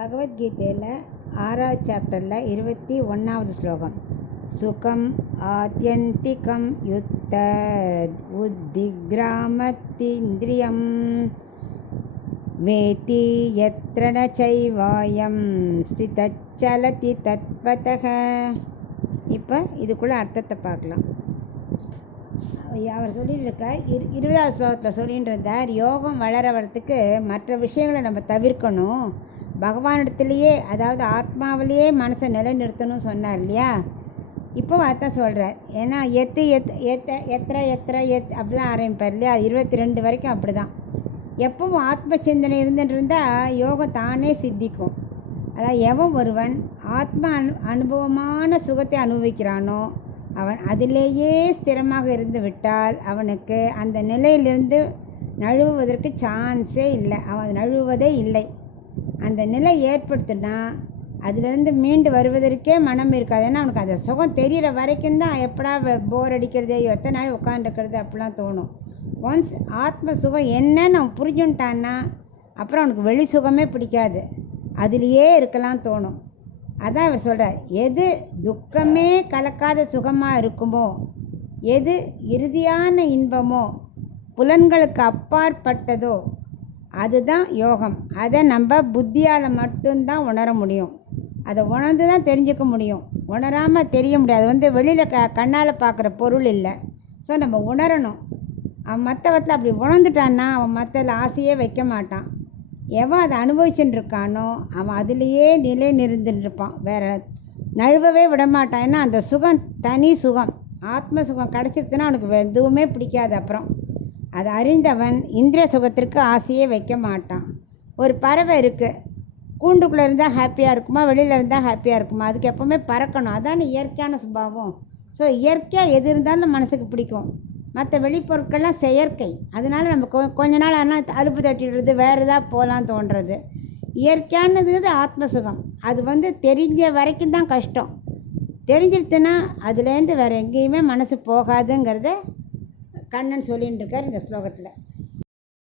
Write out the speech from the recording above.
பகவத்கீதையில் 6வது சாப்டரில் 21வது ஸ்லோகம். சுகம் ஆத்யந்திகம் யுத்த உத்திக்ராமத்தீந்திரியம் வேத்தி யத்ர ந சைவாயம் ஸ்திதச்சலதி தத்வதக. இப்போ இதுக்குள்ளே அர்த்தத்தை பார்க்கலாம். அவர் சொல்லிட்டு இருக்க 20வது ஸ்லோகத்தில் சொல்லிட்டு இருந்தார், யோகம் வளர வரத்துக்கு மற்ற விஷயங்களை நம்ம தவிர்க்கணும், பகவானிடத்துலேயே அதாவது ஆத்மாவிலேயே மனசை நிலைநிறுத்தணும்னு சொன்னார் இல்லையா. இப்போ அதான் சொல்கிறார். ஏன்னா எத்திர அப்படி தான் ஆரம்பிப்பார் இல்லையா. 22 வரைக்கும் அப்படி தான். எப்பவும் ஆத்ம சிந்தனை இருந்துட்டு இருந்தால் யோகம் தானே சித்திக்கும். அதாவது எவன் ஒருவன் ஆத்ம அனுபவமான சுகத்தை அனுபவிக்கிறானோ அவன் அதிலேயே ஸ்திரமாக இருந்து விட்டால் அவனுக்கு அந்த நிலையிலிருந்து நழுவுவதற்கு சான்ஸே இல்லை. அவன் நழுவுவதே இல்லை. அந்த நிலை ஏற்படுத்தினா அதிலிருந்து மீண்டு வருவதற்கே மனம் இருக்காது. ஏன்னா அவனுக்கு அந்த சுகம் தெரிகிற வரைக்கும் தான் எப்படா போர் அடிக்கிறதே, எத்தனை நாள் உட்காந்துருக்கிறது அப்படிலாம் தோணும். ஒன்ஸ் ஆத்ம சுகம் என்னன்னு அவன் புரிஞ்சுட்டான்னா அப்புறம் அவனுக்கு வெளி சுகமே பிடிக்காது, அதுலேயே இருக்கலாம் தோணும். அதான் அவர் சொல்கிறார், எது துக்கமே கலக்காத சுகமாக இருக்குமோ, எது இறுதியான இன்பமோ, புலன்களுக்கு அப்பாற்பட்டதோ அதுதான் யோகம். அதை நம்ம புத்தியால் மட்டும்தான் உணர முடியும். அதை உணர்ந்து தான் தெரிஞ்சுக்க முடியும். உணராமல் தெரிய முடியாது. அது வெளியில் கண்ணால் பார்க்குற பொருள் இல்லை. ஸோ நம்ம உணரணும். அவன் மற்றவத்தில் அப்படி உணர்ந்துட்டான்னா அவன் மற்றதில் ஆசையே வைக்க மாட்டான். எவன் அதை அனுபவிச்சுட்டு இருக்கானோ அவன் அதிலேயே நிலை நிறுந்துட்டுருப்பான், வேறு நழுவவே விடமாட்டான். ஏன்னா அந்த சுகம் தனி சுகம், ஆத்ம சுகம் கிடச்சிருச்சுன்னா அவனுக்கு எதுவுமே பிடிக்காது. அப்புறம் அதை அறிந்தவன் இந்திரிய சுகத்திற்கு ஆசையே வைக்க மாட்டான். ஒரு பறவை இருக்குது, கூண்டுக்குள்ளே இருந்தால் ஹாப்பியாக இருக்குமா, வெளியில் இருந்தால் ஹாப்பியாக இருக்குமா? அதுக்கு எப்போவுமே பறக்கணும். அதான் இயற்கையான சுபாவம். ஸோ இயற்கையாக எது இருந்தாலும் மனசுக்கு பிடிக்கும். மற்ற வெளிப்பொருட்கள்லாம் செயற்கை. அதனால் நம்ம கொஞ்ச நாள் ஆனால் அலுப்பு தட்டிடுறது, வேறு ஏதாவது போகலாம் தோன்றது. இயற்கையானது ஆத்ம சுகம். அது தெரிஞ்ச வரைக்கும் தான் கஷ்டம். தெரிஞ்சிருச்சுன்னா அதுலேருந்து வேறு எங்கேயுமே மனசு போகாதுங்கிறத கண்ணன் சொல்லின்னு இருக்கார் இந்த ஸ்லோகத்தில்.